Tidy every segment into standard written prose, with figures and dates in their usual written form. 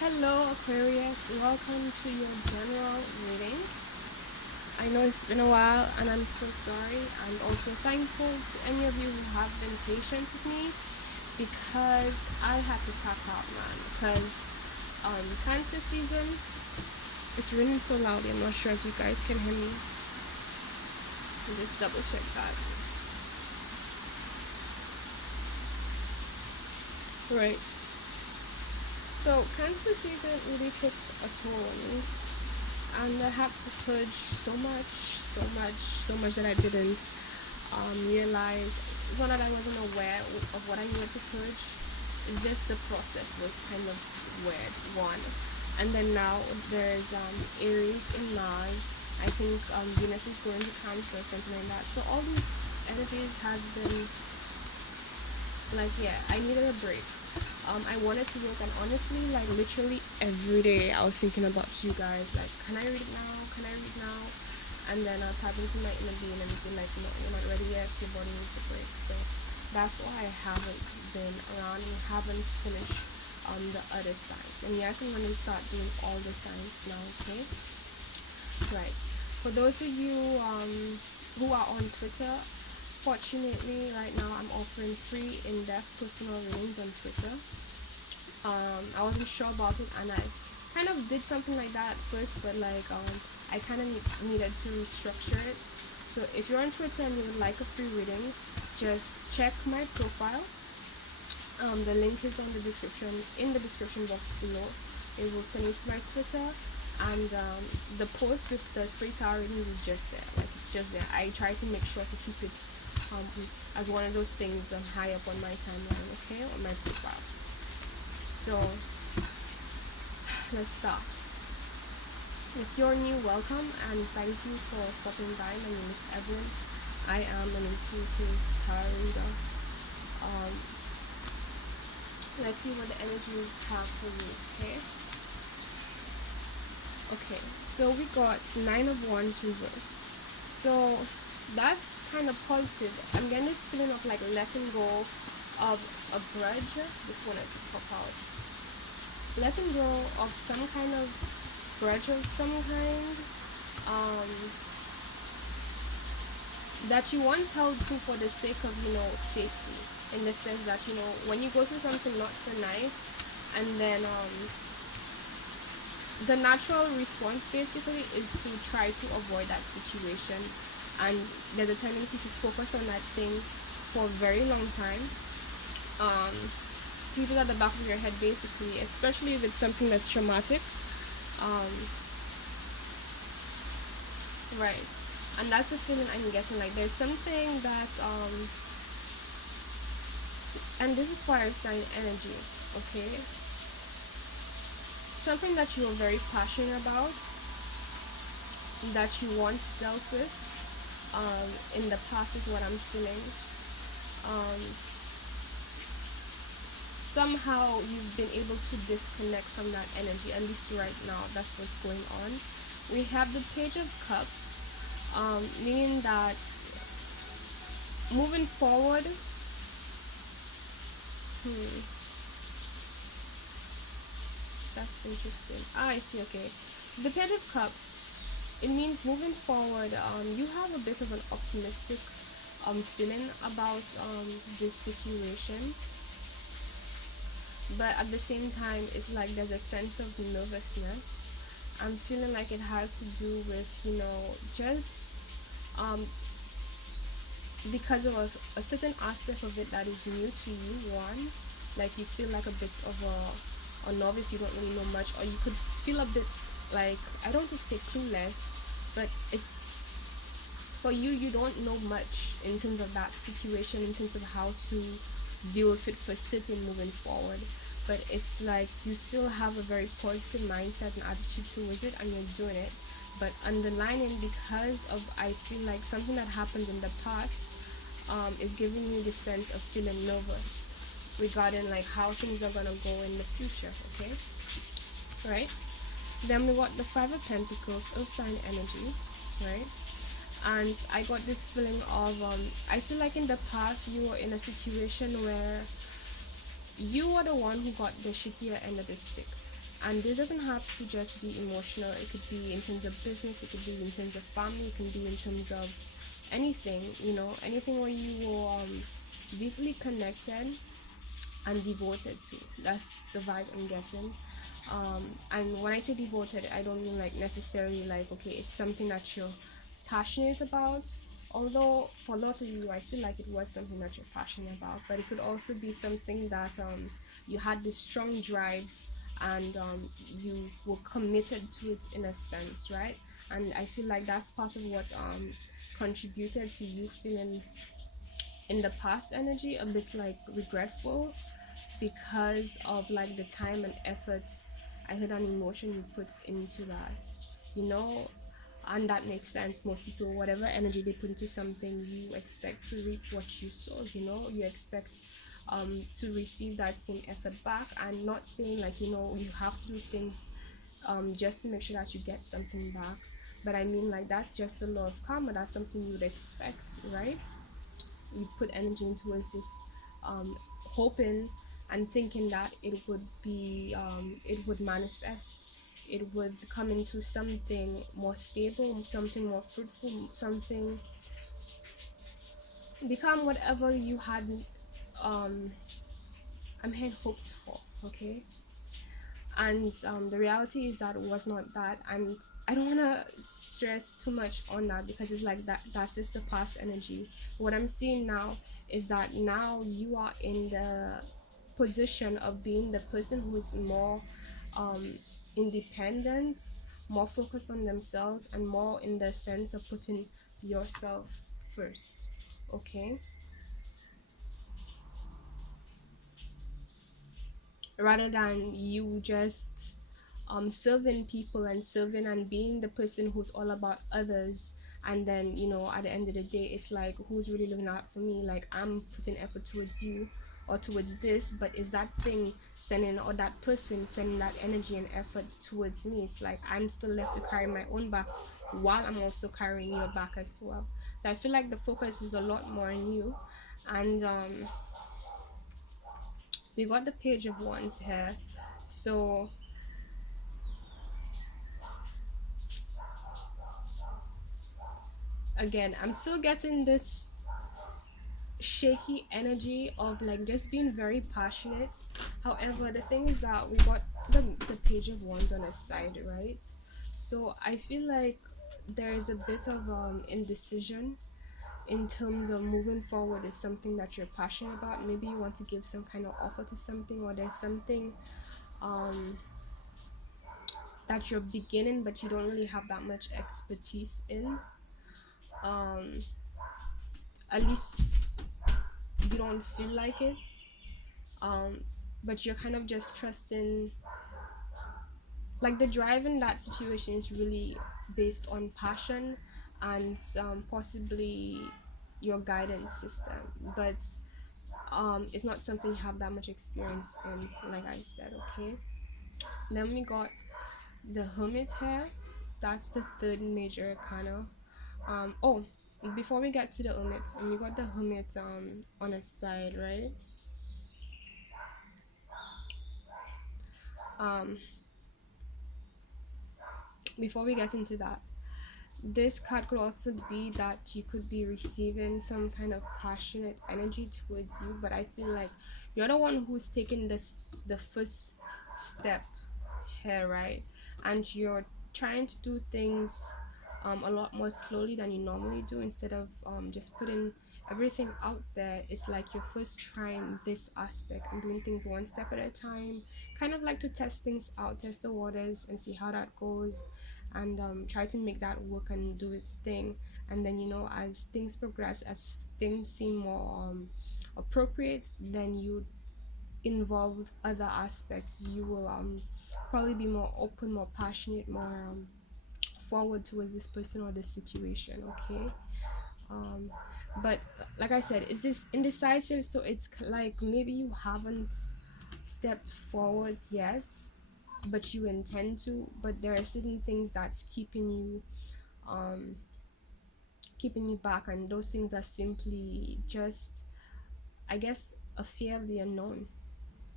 Hello Aquarius, welcome to your general reading. I know it's been a while and I'm so sorry. I'm also thankful to any of you who have been patient with me because I had to tap out, man. Because Cancer season is raining so loudly. I'm not sure if you guys can hear me. Let's double check that. Right. So Cancer season really took a toll on me, and I had to purge so much that I didn't realize. It's not that I wasn't aware of what I needed to purge. It's just the process was kind of weird. One, and then now there's Aries in Mars. I think Venus is going to Cancer, something like that. So all these energies have been like, yeah, I needed a break. I wanted to work, and honestly, like literally every day I was thinking about you guys, like, can I read now, can I read now? And then I'll tap into my inner being and be like, no, you're not ready yet, your body needs a break. So that's why I haven't been around and haven't finished the other signs. And yes, I'm going to start doing all the signs now. Okay, right. For those of you who are on Twitter, fortunately right now I'm offering free in-depth personal readings on Twitter. I wasn't sure about it, and I kind of did something like that at first, but like I kind of needed to restructure it. So if you're on Twitter and you would like a free reading, just check my profile. The link is on the description, in the description box below. It will send you to my Twitter, and the post with the free tarot readings is just there. Like, it's just there. I try to make sure to keep it as one of those things high up on my timeline, okay, on my profile. So let's start. If you're new, welcome, and thank you for stopping by. My name is Evelyn. I am an intuitive tarot reader. Let's see what the energies have for you. Okay, so we got 9 of Wands reverse. So that's kind of positive. I'm getting this feeling of like letting go of a grudge. This one is pop out. Letting go of some kind of grudge of some kind that you once held to for the sake of, safety. In the sense that, when you go through something not so nice, and then the natural response basically is to try to avoid that situation, and there's a tendency to focus on that thing for a very long time. Keep it at the back of your head basically, especially if it's something that's traumatic. Right. And that's the feeling I'm getting. Like, there's something that and this is fire sign energy, okay? Something that you are very passionate about, that you once dealt with in the past is what I'm feeling. Somehow you've been able to disconnect from that energy, at least right now. That's what's going on. We have the Page of Cups, meaning that moving forward, that's interesting. I see. Okay, the Page of Cups, it means moving forward, you have a bit of an optimistic feeling about this situation, but at the same time it's like there's a sense of nervousness. I'm feeling like it has to do with, just because of a certain aspect of it that is new to you. One, like you feel like a bit of a novice, you don't really know much, or you could feel a bit like, I don't want to say clueless, but it's for you, you don't know much in terms of that situation, in terms of how to deal with it for certain moving forward. But it's like you still have a very positive mindset and attitude towards it, and you're doing it. But underlining, because of, I feel like something that happened in the past is giving you the sense of feeling nervous regarding like how things are gonna go in the future. Okay, right? Then we got the Five of Pentacles, Earth sign energy, right? And I got this feeling of I feel like in the past you were in a situation where you were the one who got the shittier end of the stick. And this doesn't have to just be emotional. It could be in terms of business, it could be in terms of family, it can be in terms of anything, anything where you will deeply connected and devoted to. That's the vibe I'm getting. And when I say devoted, I don't mean like necessarily like, okay, it's something that you're passionate about. Although for a lot of you, I feel like it was something that you're passionate about, but it could also be something that you had this strong drive, and you were committed to it in a sense, right? And I feel like that's part of what contributed to you feeling in the past energy a bit like regretful, because of like the time and effort, I heard an emotion you put into that, you know and that makes sense. Most people, whatever energy they put into something, you expect to reap what you sow. You expect to receive that same effort back. And not saying like, you have to do things just to make sure that you get something back, but I mean like that's just a law of karma. That's something you would expect, right? You put energy into this, hoping and thinking that it would manifest, it would come into something more stable, something more fruitful, something become whatever you had um I'm had hoped for. Okay. And the reality is that it was not that. And I don't want to stress too much on that, because it's like that's just the past energy. What I'm seeing now is that now you are in the position of being the person who's more um, independent, more focused on themselves, and more in the sense of putting yourself first. Okay. Rather than you just serving people and serving and being the person who's all about others. And then, at the end of the day, it's like, who's really looking out for me? Like, I'm putting effort towards you or towards this, but is that thing sending, or that person sending that energy and effort towards me? It's like I'm still left to carry my own back while I'm also carrying your back as well. So I feel like the focus is a lot more on you. And we got the page of wands here. So again, I'm still getting this shaky energy of like just being very passionate. However, the thing is that we got the page of wands on a side, right? So I feel like there is a bit of indecision in terms of moving forward is something that you're passionate about. Maybe you want to give some kind of offer to something, or there's something um that you're beginning but you don't really have that much expertise in. um at least you don't feel like it. um but you're kind of just trusting, like the drive in that situation is really based on passion and possibly your guidance system, but it's not something you have that much experience in, like I said. Okay. Then we got the hermit here. That's the third major kind of oh, before we get to the hermit, we got the hermit on a side, right? um Before we get into that, this card could also be that you could be receiving some kind of passionate energy towards you, but I feel like you're the one who's taking the first step here, right? And you're trying to do things a lot more slowly than you normally do. Instead of just putting everything out there, it's like you're first trying this aspect and doing things one step at a time, kind of like to test things out, test the waters and see how that goes, and try to make that work and do its thing. And then, as things progress, as things seem more appropriate, then you involved other aspects. You will probably be more open, more passionate, more forward towards this person or this situation. Okay. um but like I said, it's this indecisive, so it's like maybe you haven't stepped forward yet, but you intend to. But there are certain things that's um keeping you back, and those things are simply just, I guess, a fear of the unknown.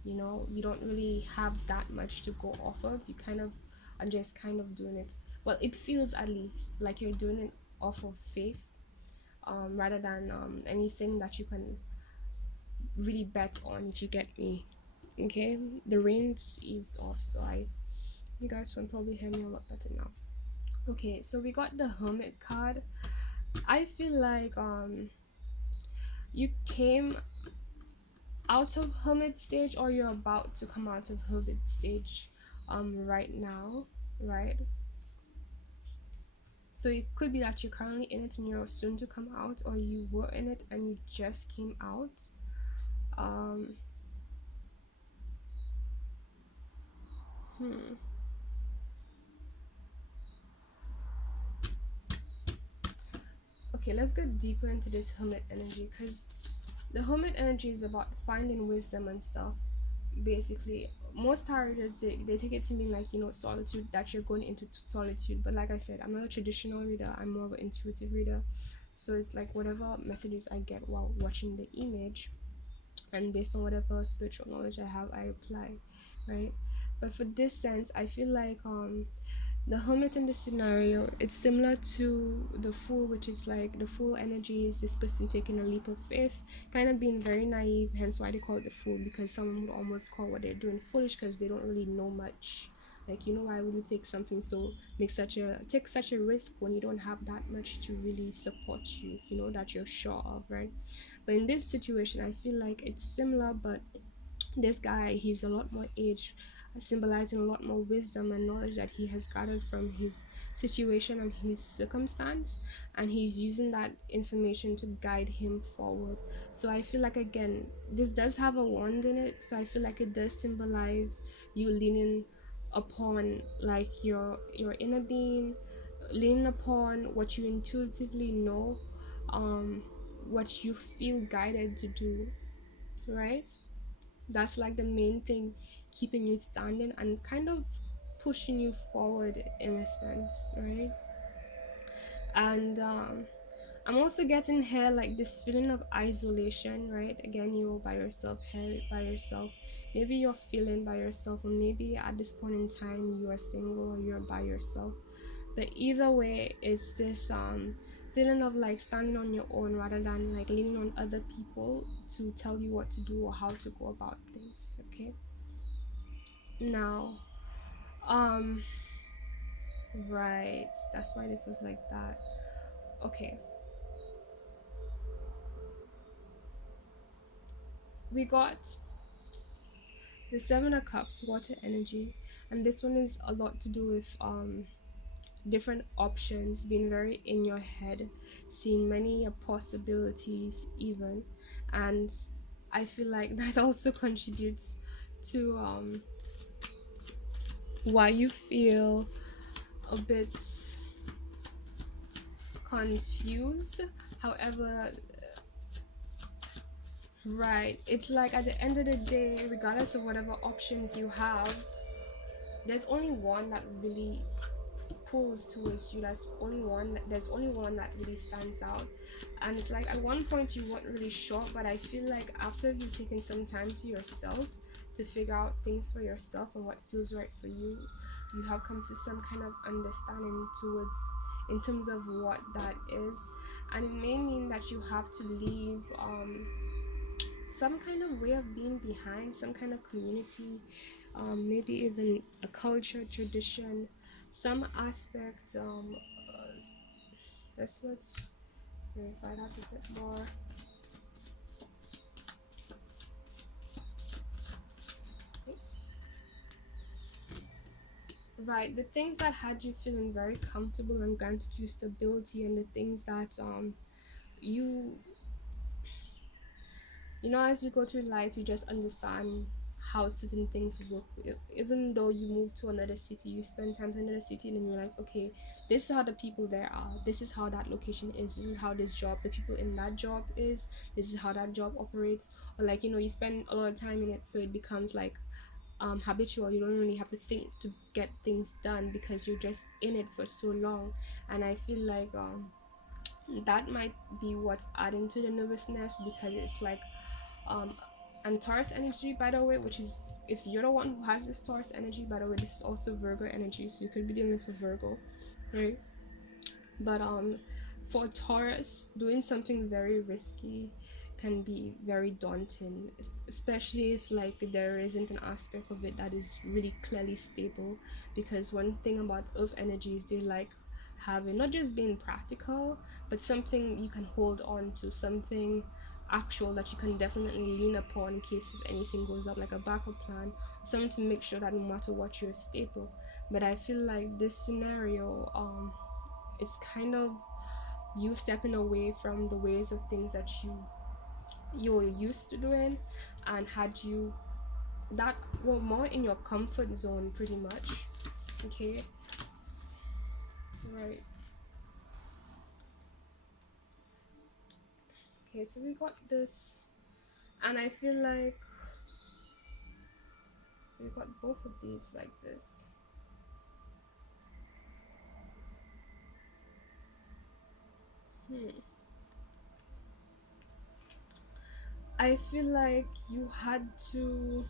You know, you don't really have that much to go off of. You kind of are just kind of doing it, well, it feels at least like you're doing it off of faith, rather than anything that you can really bet on, if you get me. Okay, the rain's eased off, so I you guys can probably hear me a lot better now. Okay, so we got the Hermit card. I feel like you came out of Hermit stage, or you're about to come out of Hermit stage right now, right? So it could be that you're currently in it and you're soon to come out, or you were in it and you just came out. um hmm. Okay, let's go deeper into this Hermit energy, because the Hermit energy is about finding wisdom and stuff. Basically, most tarot readers, they take it to mean like, you know, solitude, that you're going into solitude. But like I said, I'm not a traditional reader, I'm more of an intuitive reader. So it's like whatever messages I get while watching the image, and based on whatever spiritual knowledge I have, I apply, right? But for this sense, I feel like the hermit in the scenario, it's similar to the fool, which is like the fool energy is this person taking a leap of faith, kind of being very naive, hence why they call it the fool, because someone would almost call what they're doing foolish because they don't really know much. Like, you know, why would you take something, so take such a risk when you don't have that much to really support you, you know, that you're sure of, right? But in this situation, I feel like it's similar, but this guy, he's a lot more aged, symbolizing a lot more wisdom and knowledge that he has gathered from his situation and his circumstance, and he's using that information to guide him forward. So I feel like, again, this does have a wand in it, so I feel like it does symbolize you leaning upon like your inner being, leaning upon what you intuitively know, what you feel guided to do, right? That's like the main thing keeping you standing and kind of pushing you forward in a sense, right? And I'm also getting here like this feeling of isolation, right? Again, you're by yourself, here by yourself. Maybe you're feeling by yourself, or maybe at this point in time you are single or you're by yourself. But either way, it's this feeling of like standing on your own rather than like leaning on other people to tell you what to do or how to go about things. Okay, now um right, that's why this was like that. Okay, we got the Seven of Cups, water energy, and this one is a lot to do with different options, being very in your head, seeing many possibilities even. And I feel like that also contributes to why you feel a bit confused. However, right, it's like at the end of the day, regardless of whatever options you have, there's only one that really pulls towards you. There's only one that really stands out. And it's like at one point you weren't really sure, but I feel like after you've taken some time to yourself to figure out things for yourself and what feels right for you, you have come to some kind of understanding towards, in terms of what that is. And it may mean that you have to leave some kind of way of being behind, some kind of community, maybe even a culture, tradition, some aspect. Let's verify that a bit more. Oops. Right, the things that had you feeling very comfortable and granted you stability, and the things that you you know, as you go through life, you just understand how certain things work. Even though you move to another city, you spend time in another city, and then you realize, okay, this is how the people there are, this is how that location is, this is how this job, the people in that job is, this is how that job operates. Or like, you know, you spend a lot of time in it, so it becomes like habitual. You don't really have to think to get things done because you're just in it for so long. And I feel like that might be what's adding to the nervousness, because it's like um And Taurus energy, by the way, which is, if you're the one who has this Taurus energy, by the way, this is also Virgo energy, so you could be dealing with a Virgo, right? But for Taurus, doing something very risky can be very daunting, especially if like there isn't an aspect of it that is really clearly stable. Because one thing about Earth energies, they like having not just being practical, but something you can hold on to, something actual that you can definitely lean upon in case if anything goes up, like a backup plan, something to make sure that no matter what, you're stable. But I feel like this scenario, it's kind of you stepping away from the ways of things that you're used to doing, and had you that were more in your comfort zone pretty much. Okay. Right. Okay, so we got this, and I feel like we got both of these like this. hmm. I feel like you had to,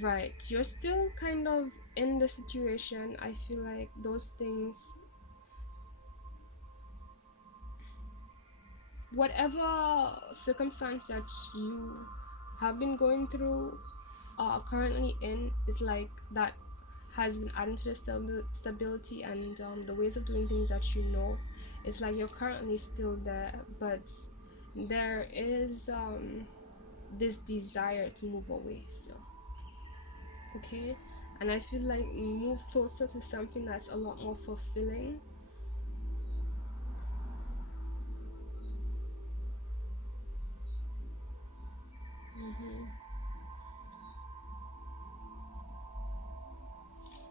right, you're still kind of in the situation. I feel like those things, whatever circumstance that you have been going through, are currently in, is like that has been adding to the stability and the ways of doing things that you know. It's like you're currently still there, but there is this desire to move away still. Okay. And I feel like move closer to something that's a lot more fulfilling. hmm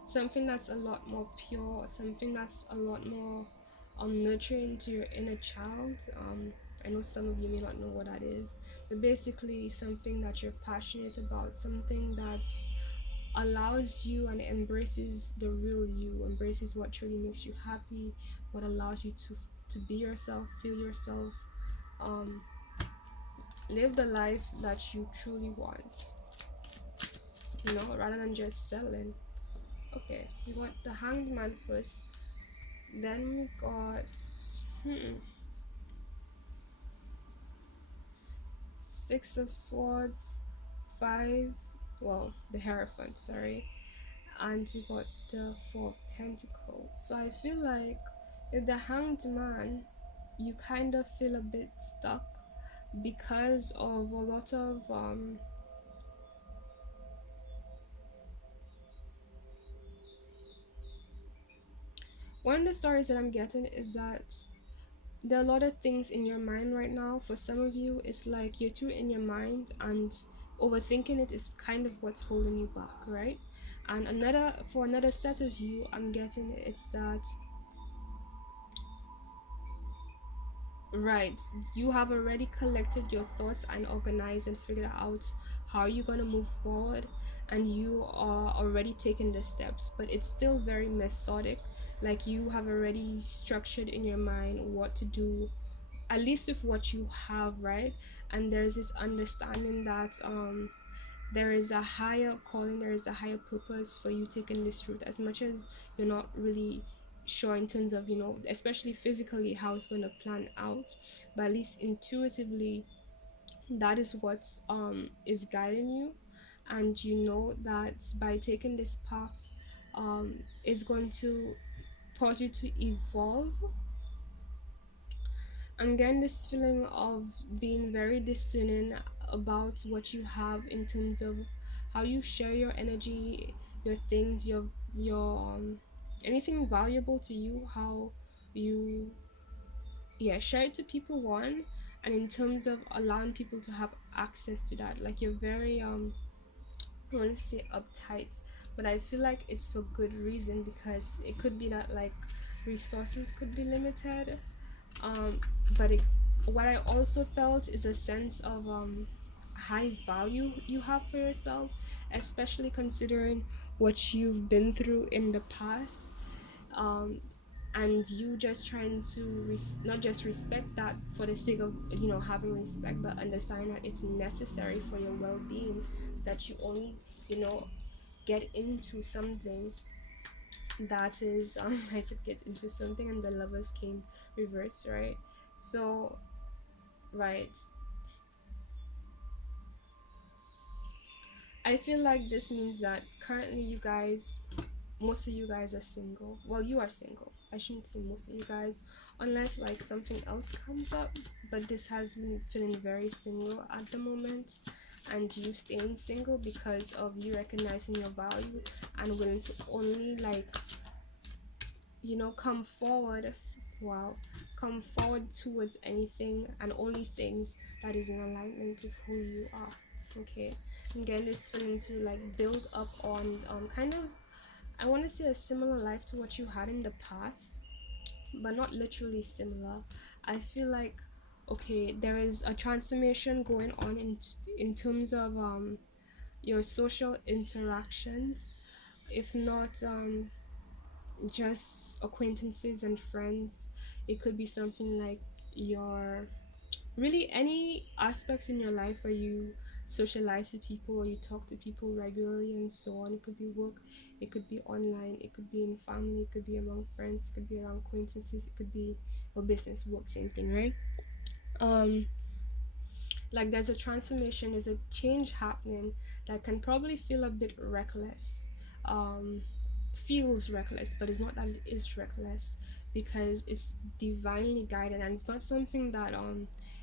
Something that's a lot more pure, something that's a lot more nurturing to your inner child. I know some of you may not know what that is, but basically something that you're passionate about, something that allows you and embraces the real you, embraces what truly makes you happy, what allows you to be yourself, feel yourself, um, live the life that you truly want, rather than just settling. Okay, we got the Hanged Man first. Then we got Six of Swords, five, well, the Hierophant, sorry, and we got the Four of Pentacles. So I feel like with the Hanged Man, you kind of feel a bit stuck because of a lot of one of the stories that I'm getting is that there are a lot of things in your mind right now. For some of you, it's like you're too in your mind, and overthinking it is kind of what's holding you back, right? And for another set of you, I'm getting it's that, right, you have already collected your thoughts and organized and figured out how you're going to move forward, and you are already taking the steps, but it's still very methodic. Like you have already structured in your mind what to do, at least with what you have, right? And there's this understanding that there is a higher calling, there is a higher purpose for you taking this route, as much as you're not really sure in terms of, especially physically, how it's going to plan out, but at least intuitively, that is what is guiding you. And you know that by taking this path, is going to cause you to evolve. I'm getting this feeling of being very discerning about what you have in terms of how you share your energy, your things, your anything valuable to you, how you, yeah, share it to people, one, and in terms of allowing people to have access to that. Like you're very I want to say uptight, but I feel like it's for good reason, because it could be that like resources could be limited, um but what I also felt is a sense of high value you have for yourself, especially considering what you've been through in the past. um and you just trying to not just respect that for the sake of having respect, but understanding that it's necessary for your well-being, that you only get into something that is I to get into something, and the lovers came reverse, right? So right, I feel like this means that currently you guys, most of you guys are single. Well, you are single. I shouldn't say most of you guys, unless like something else comes up. But this has been feeling very single at the moment, and you staying single because of you recognizing your value and willing to only like come forward. Wow, come forward towards anything and only things that is in alignment to who you are. Okay, I'm getting this feeling to like build up on kind of, I want to say, a similar life to what you had in the past, but not literally similar. I feel like, okay, there is a transformation going on in terms of your social interactions, if not just acquaintances and friends. It could be something like your, really any aspect in your life where you socialize with people or you talk to people regularly and so on. It could be work, it could be online, it could be in family, it could be among friends, it could be around acquaintances, it could be, well, business, work, same thing, right? um like there's a transformation, there's a change happening that can probably feel a bit reckless, um feels reckless, but it's not that it is reckless, because it's divinely guided, and it's not something that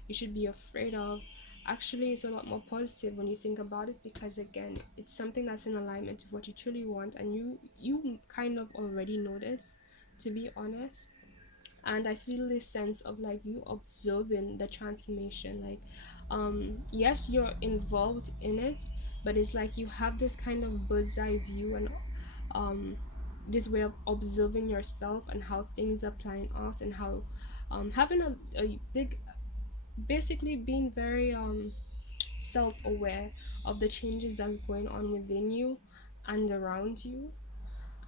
you should be afraid of. Actually, it's a lot more positive when you think about it, because again, it's something that's in alignment with what you truly want, and you kind of already know this, to be honest. And I feel this sense of like you observing the transformation, like yes, you're involved in it, but it's like you have this kind of bird's eye view, and um this way of observing yourself and how things are playing out, and how having a big, basically being very self-aware of the changes that's going on within you and around you,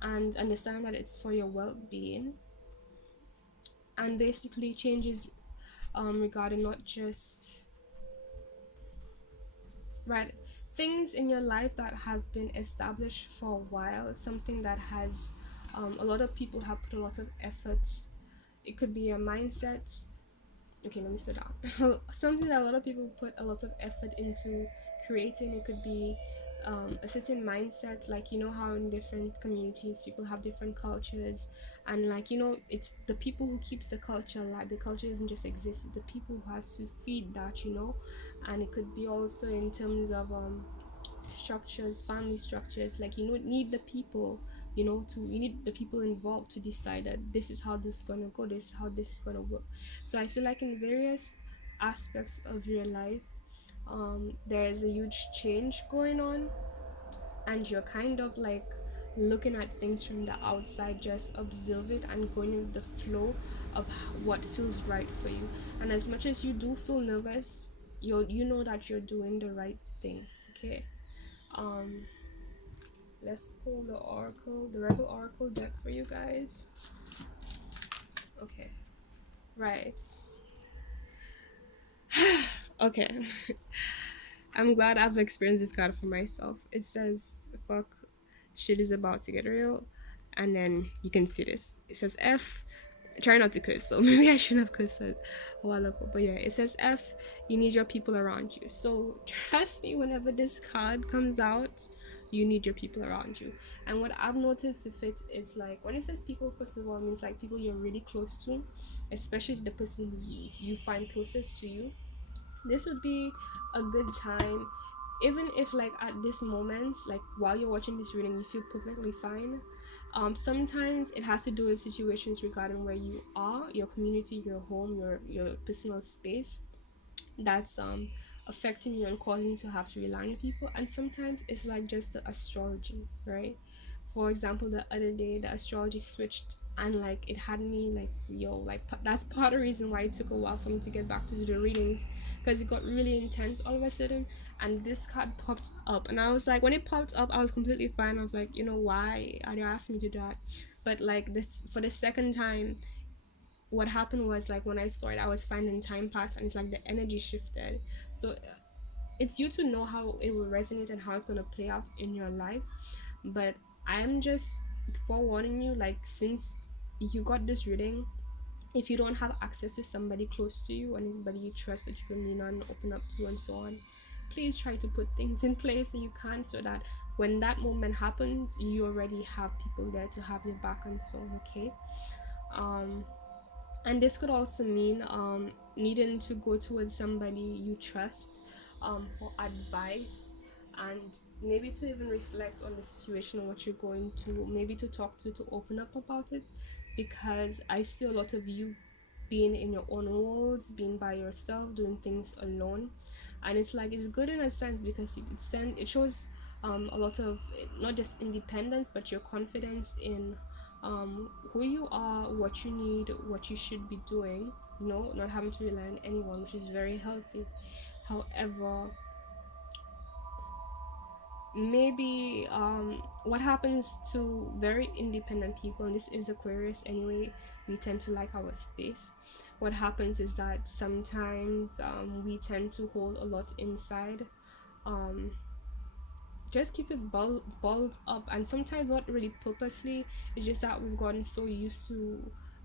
and understand that it's for your well-being, and basically changes regarding not just, right, things in your life that have been established for a while. It's something that has a lot of people have put a lot of efforts. It could be a mindset. Okay, let me slow down. Something that a lot of people put a lot of effort into creating. It could be a certain mindset, like how in different communities people have different cultures, and like it's the people who keeps the culture alive. The culture doesn't just exist, it's the people who has to feed that. And it could be also in terms of structures, family structures, like need the people, you need the people involved to decide that this is how this is gonna go, this is how this is gonna work. So I feel like in various aspects of your life, there is a huge change going on, and you're kind of like looking at things from the outside, just observe it and going with the flow of what feels right for you. And as much as you do feel nervous, you know that you're doing the right thing. Okay. um let's pull the rebel oracle deck for you guys. Okay, right. Okay. I'm glad I've experienced this card for myself. It says fuck, shit is about to get real. And then you can see this, it says F. Try not to curse, so maybe I shouldn't have cursed a while ago, but yeah, it says F, you need your people around you. So trust me, whenever this card comes out, you need your people around you. And what I've noticed with it is like when it says people, first of all, it means like people you're really close to, especially the person who's you find closest to you. This would be a good time, even if like at this moment, like while you're watching this reading, you feel perfectly fine. Sometimes it has to do with situations regarding where you are, your community, your home, your personal space, that's affecting you and causing you to have to rely on people. And sometimes it's like just the astrology, right? For example, the other day the astrology switched, and like it had me like, yo, like that's part of the reason why it took a while for me to get back to the readings, because it got really intense all of a sudden. And this card popped up, and I was like, when it popped up, I was completely fine. I was like, why are they asking me to do that? But like this, for the second time, what happened was like when I saw it, I was finding time passed, and it's like the energy shifted. So it's you to know how it will resonate and how it's going to play out in your life. But I'm just forewarning you, like, since you got this reading, if you don't have access to somebody close to you, and anybody you trust that you can lean on, open up to, and so on, please try to put things in place so you can, so that when that moment happens, you already have people there to have your back and so on. Okay. um and this could also mean needing to go towards somebody you trust for advice, and maybe to even reflect on the situation and what you're going to, maybe to talk to open up about it, because I see a lot of you being in your own worlds, being by yourself, doing things alone. And it's like, it's good in a sense because it shows a lot of, not just independence, but your confidence in who you are, what you need, what you should be doing, not having to rely on anyone, which is very healthy. However, maybe what happens to very independent people, and this is Aquarius anyway, we tend to like our space. What happens is that sometimes we tend to hold a lot inside, um, just keep it balled up, and sometimes not really purposely. It's just that we've gotten so used to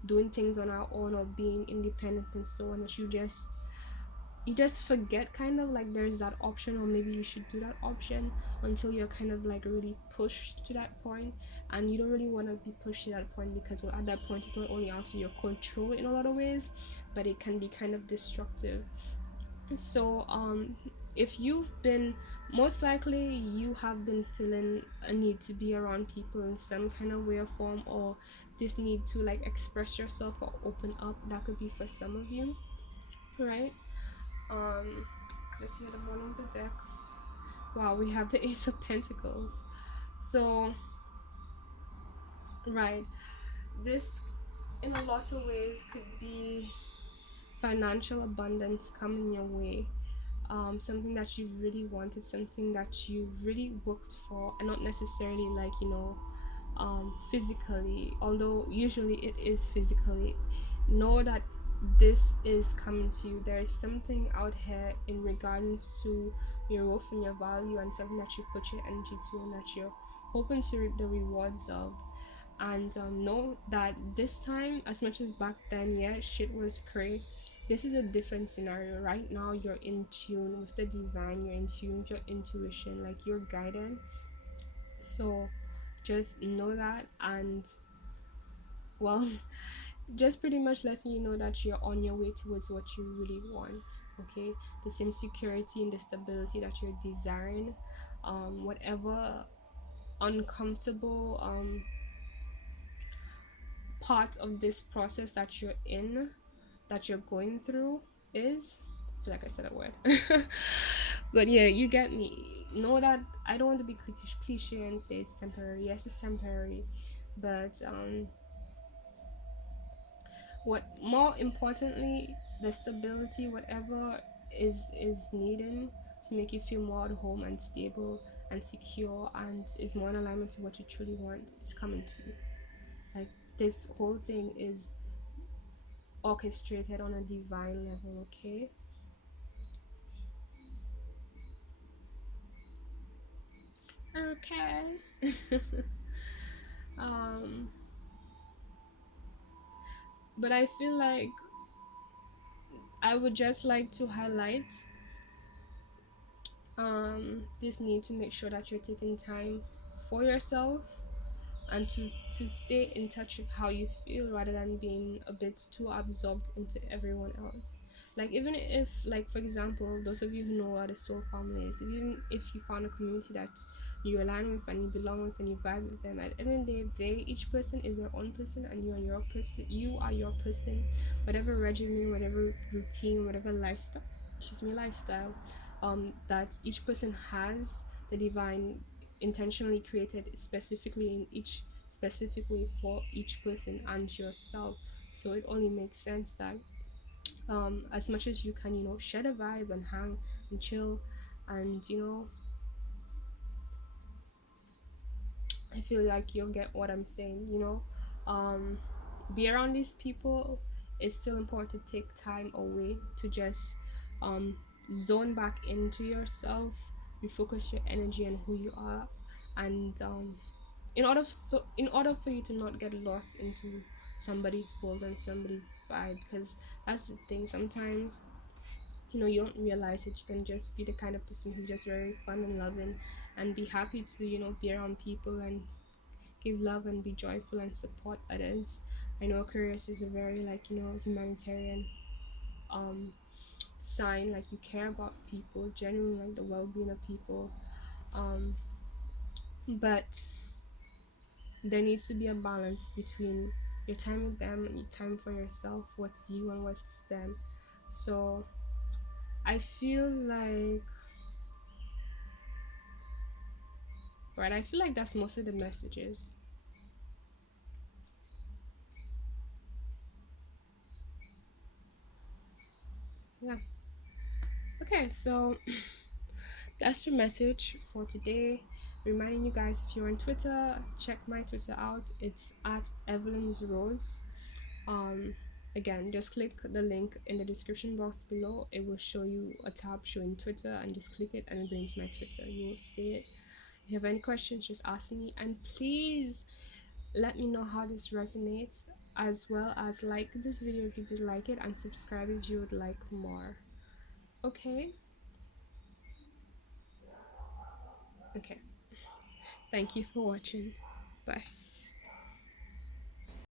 doing things on our own or being independent and so on, that you just forget, kind of like there's that option, or maybe you should do that option, until you're kind of like really pushed to that point. And you don't really want to be pushed to that point, because, well, at that point it's not only out of your control in a lot of ways, but it can be kind of destructive. So if you've been, most likely you have been feeling a need to be around people in some kind of way or form, or this need to like express yourself or open up. That could be for some of you, right? um let's see at the bottom of the deck. Wow, we have the Ace of Pentacles. So, right, this in a lot of ways could be financial abundance coming your way, something that you really wanted, something that you really worked for, and not necessarily like, physically, although usually it is physically. Know that this is coming to you. There is something out here in regards to your worth and your value, and something that you put your energy to, and that you're hoping to reap the rewards of. And know that this time, as much as back then, yeah, shit was cray, this is a different scenario. Right now you're in tune with the divine, you're in tune with your intuition, like you're guided. So just know that. And, well, just pretty much letting you know that you're on your way towards what you really want. Okay, the same security and the stability that you're desiring, whatever uncomfortable part of this process that you're in, that you're going through, is, I feel like I said a word. But yeah, you get me. Know that I don't want to be cliche and say it's temporary. Yes, it's temporary, but what more importantly, the stability, whatever is needed to make you feel more at home and stable and secure, and is more in alignment to what you truly want, is coming to you. Like, this whole thing is orchestrated on a divine level. Okay. Okay. um but I feel like I would just like to highlight this need to make sure that you're taking time for yourself, and to stay in touch with how you feel, rather than being a bit too absorbed into everyone else. Like, even if, like, for example, those of you who know what a soul family is, even if you found a community that you align with and you belong with and you vibe with them, at the end of the day, each person is their own person, and you are your person. Whatever regimen, whatever routine, whatever lifestyle that each person has, the divine intentionally created specifically in each specific way for each person and yourself. So it only makes sense that as much as you can, share a vibe and hang and chill, and I feel like you'll get what I'm saying. um be around these people, it's still important to take time away to just um zone back into yourself, refocus your energy on who you are, and in order for you to not get lost into somebody's world and somebody's vibe, because that's the thing. Sometimes, you don't realize that you can just be the kind of person who's just very fun and loving and be happy to, be around people and give love and be joyful and support others. I know Aquarius is a very, like, humanitarian um sign. Like, you care about people, genuinely, like the well-being of people. um but there needs to be a balance between your time with them and your time for yourself, what's you and what's them. So I feel like, right, I feel like that's most of the messages. Yeah. Okay, so that's your message for today. Reminding you guys, if you're on Twitter, check my Twitter out. It's at Evelyn's Rose. Um, Again, just click the link in the description box below. It will show you a tab showing Twitter, and just click it and it brings my Twitter. You will see it. If you have any questions, just ask me, and please let me know how this resonates, as well as like this video if you did like it, and subscribe if you would like more. Okay. Okay, thank you for watching. Bye.